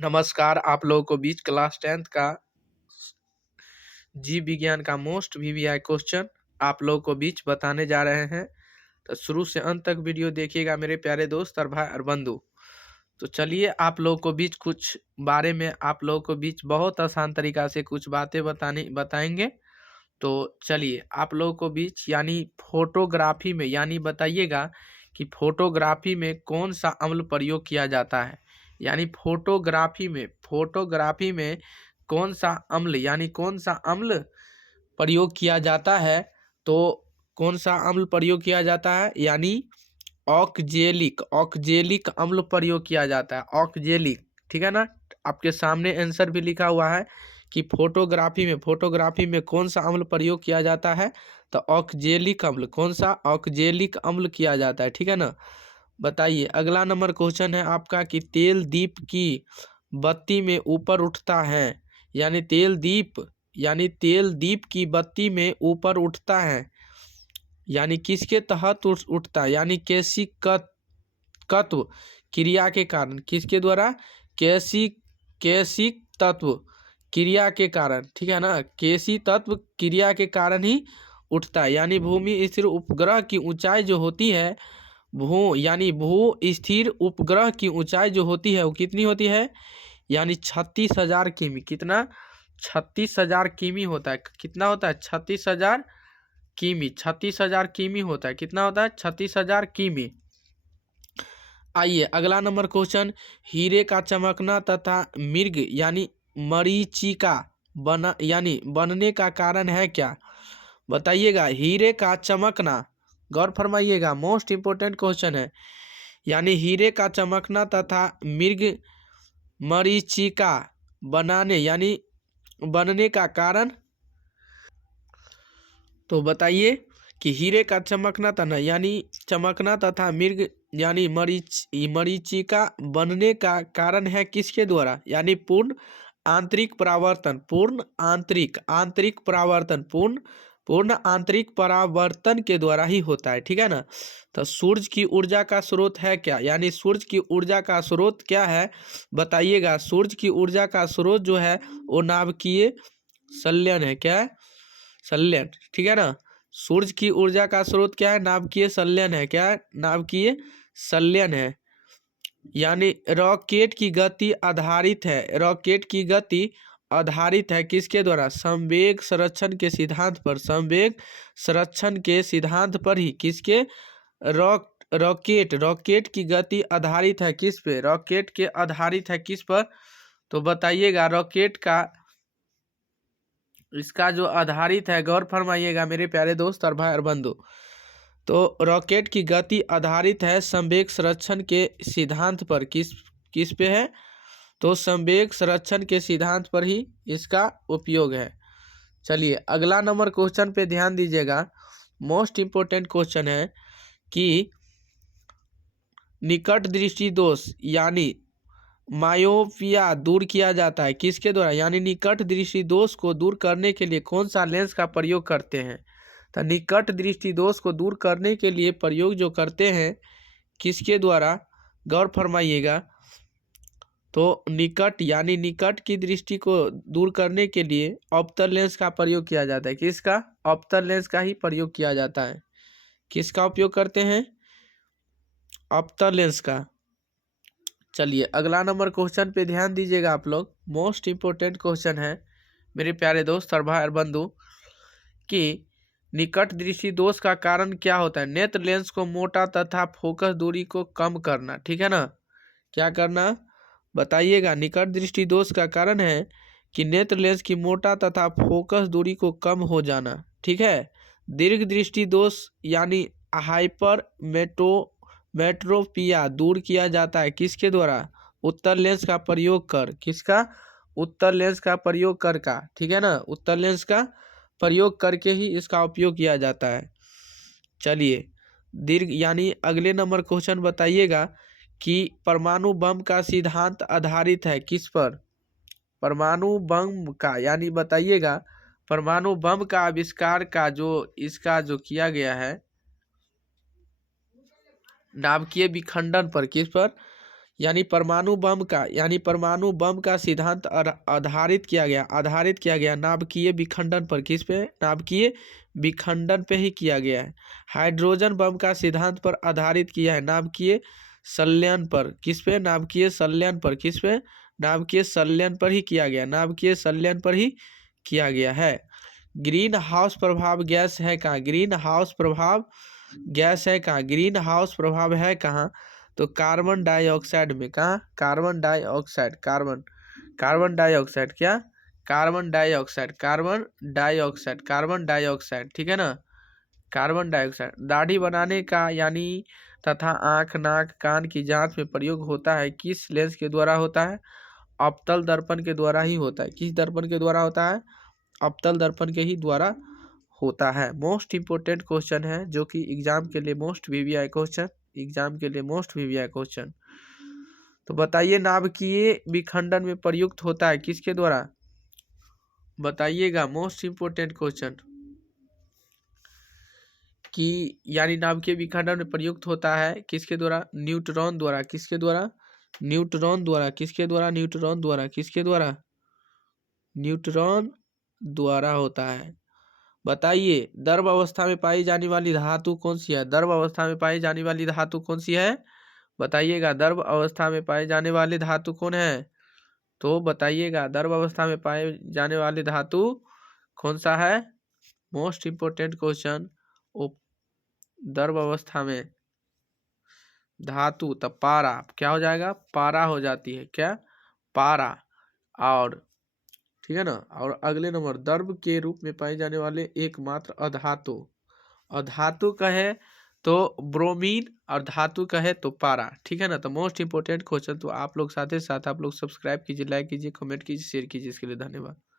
नमस्कार, आप लोगों को बीच क्लास 10th का जीव विज्ञान का मोस्ट वीवीआई क्वेश्चन आप लोगों को बीच बताने जा रहे हैं। तो शुरू से अंत तक वीडियो देखिएगा मेरे प्यारे दोस्त और भाई और बंधु। तो चलिए आप लोगों को बीच कुछ बारे में आप लोगों को बीच बहुत आसान तरीका से कुछ बातें बताएंगे। तो चलिए आप लोगों को बीच यानी फोटोग्राफी में यानी बताइएगा कि फोटोग्राफी में कौन सा अम्ल प्रयोग किया जाता है। यानी फोटोग्राफी में कौन सा अम्ल यानी कौन सा अम्ल प्रयोग किया जाता है। तो कौन सा अम्ल प्रयोग किया जाता है यानी ऑक्जेलिक अम्ल प्रयोग किया जाता है। ऑक्जेलिक, ठीक है ना। आपके सामने आंसर भी लिखा हुआ है कि फोटोग्राफी में कौन सा अम्ल प्रयोग किया जाता है। तो ऑक्जेलिक अम्ल, कौन सा ऑक्जेलिक अम्ल किया जाता है, ठीक है ना। बताइए अगला नंबर क्वेश्चन है आपका कि तेल दीप की बत्ती में ऊपर उठता है। यानी तेल दीप की बत्ती में ऊपर उठता है यानी किसके तहत उठता है। यानी कैसिकत्व क्रिया के कारण, किसके द्वारा, कैसिक तत्व क्रिया के कारण, ठीक है ना। कैसी तत्व क्रिया के कारण ही उठता है। यानी भूमि स्थिर उपग्रह की ऊंचाई जो होती है, भू स्थिर उपग्रह की ऊंचाई जो होती है वो कितनी होती है। यानी 36,000 किमी। कितना? 36,000 किमी होता है। कितना होता है? 36,000 किमी। 36,000 किमी होता है। कितना होता है? 36,000 किमी। आइए अगला नंबर क्वेश्चन, हीरे का चमकना तथा मृग यानी मरीचिका बनने का कारण है क्या। बताइएगा। हीरे का चमकना, गौर फरमाइएगा, मोस्ट इंपोर्टेंट क्वेश्चन है। यानी हीरे का चमकना तथा मृग मरीचिका बनने का कारण। तो बताइए कि हीरे का चमकना तथा मृग यानी मरीचिका बनने का कारण है किसके द्वारा। यानी पूर्ण आंतरिक परावर्तन के द्वारा ही होता है, ठीक है ना। तो सूरज की ऊर्जा का स्रोत है क्या। यानी सूरज की ऊर्जा का स्रोत क्या है, बताइएगा। सूरज की ऊर्जा का स्रोत जो है वो नाभिकीय संलयन है। क्या है? संलयन, ठीक है ना। सूरज की ऊर्जा का स्रोत क्या है? नाभिकीय संलयन है। क्या है? नाभिकीय संलयन है। यानी रॉकेट की गति आधारित है किसके द्वारा? संवेग संरक्षण के सिद्धांत पर ही किसके? रॉकेट की गति आधारित है किस पे? रॉकेट के आधारित है किस पर? तो बताइएगा। रॉकेट का इसका जो आधारित है, गौर फरमाइएगा मेरे प्यारे दोस्त और भाई और बंधु। तो रॉकेट की गति आधारित है संवेग संरक्षण के सिद्धांत पर। किस पे है? तो संवेग संरक्षण के सिद्धांत पर ही इसका उपयोग है। चलिए अगला नंबर क्वेश्चन पे ध्यान दीजिएगा। मोस्ट इंपोर्टेंट क्वेश्चन है कि निकट दृष्टि दोष यानी मायोपिया दूर किया जाता है किसके द्वारा। यानी निकट दृष्टि दोष को दूर करने के लिए कौन सा लेंस का प्रयोग करते हैं। तो निकट दृष्टि दोष को दूर करने के लिए प्रयोग जो करते हैं किसके द्वारा, गौर फरमाइएगा। तो निकट की दृष्टि को दूर करने के लिए ऑप्टल लेंस का प्रयोग किया जाता है। किसका? ऑप्टल लेंस का ही प्रयोग किया जाता है। किसका उपयोग करते हैं? ऑप्टल लेंस का। चलिए अगला नंबर क्वेश्चन पे ध्यान दीजिएगा आप लोग। मोस्ट इंपोर्टेंट क्वेश्चन है मेरे प्यारे दोस्त और भाई और बंधु कि निकट दृष्टि दोष का कारण क्या होता है। नेत्र लेंस को मोटा तथा फोकस दूरी को कम करना, ठीक है ना। क्या करना, बताइएगा। निकट दृष्टि दोष का कारण है कि नेत्र लेंस की मोटा तथा फोकस दूरी को कम हो जाना, ठीक है। दीर्घ दृष्टि दोष यानी हाइपर मेट्रोपिया दूर किया जाता है किसके द्वारा? उत्तल लेंस का प्रयोग कर। किसका? उत्तल लेंस का प्रयोग कर का, ठीक है ना। उत्तल लेंस का प्रयोग करके ही इसका उपयोग किया जाता है। चलिए दीर्घ यानी अगले नंबर क्वेश्चन बताइएगा कि परमाणु बम का सिद्धांत आधारित है किस पर। परमाणु बम का यानी बताइएगा परमाणु बम का आविष्कार का इसका जो किया गया है नाभिकीय विखंडन पर। किस पर? परमाणु बम का सिद्धांत आधारित किया गया नाभिकीय विखंडन पर। किस पे? नाभिकीय विखंडन पे ही किया गया है। हाइड्रोजन बम का सिद्धांत पर आधारित किया है नाभिकीय संलयन पर। किस पे? नाभिकीय संलयन पर। किस पे? नाभिकीय संलयन पर ही किया गया, नाभिकीय संलयन पर ही किया गया है। ग्रीन हाउस प्रभाव गैस है कहाँ? ग्रीन हाउस प्रभाव गैस है कहाँ? ग्रीन हाउस प्रभाव है कहाँ? तो कार्बन डाइऑक्साइड में। कहाँ? कार्बन डाइऑक्साइड, कार्बन डाइऑक्साइड, क्या? कार्बन डाइऑक्साइड, कार्बन डाइऑक्साइड, ठीक है ना? कार्बन डाइऑक्साइड दाढ़ी बनाने का यानी तथा आंख, नाक, कान की जांच में प्रयोग होता है। किस लेंस के द्वारा होता है? अवतल दर्पण के द्वारा ही होता है। किस दर्पण के द्वारा होता है? अवतल दर्पण के ही द्वारा होता है। मोस्ट इंपोर्टेंट क्वेश्चन है जो कि एग्जाम के लिए मोस्ट वीवीआई क्वेश्चन। तो बताइए नाभिकीय विखंडन में प्रयुक्त होता है किसके द्वारा? बताइएगा, मोस्ट इंपोर्टेंट क्वेश्चन कि यानी नाभिकीय विखंडन में प्रयुक्त होता है किसके द्वारा? न्यूट्रॉन द्वारा। किसके द्वारा? न्यूट्रॉन द्वारा। किसके द्वारा? न्यूट्रॉन द्वारा। किसके द्वारा? न्यूट्रॉन द्वारा होता है। बताइए द्रव अवस्था में पाई जाने वाली धातु कौन सी है? द्रव अवस्था में पाई जाने वाली धातु कौन सी है? बताइएगा, द्रव अवस्था में पाए जाने वाली धातु कौन है? तो बताइएगा, द्रव अवस्था में पाए जाने वाली धातु कौन सा है? Most important question. द्रव अवस्था में धातु, तब पारा क्या हो जाएगा? पारा हो जाती है। क्या? पारा। और ठीक है ना? और अगले नंबर, द्रव के रूप में पाए जाने वाले एकमात्र अधातु कहे तो ब्रोमीन और धातु कहे तो पारा। ठीक है ना? तो मोस्ट इंपोर्टेंट क्वेश्चन। तो आप लोग साथ ही साथ आप लोग सब्सक्राइब कीजिए, लाइक कीजिए, कमेंट कीजिए, शेयर कीजिए। इसके लिए धन्यवाद।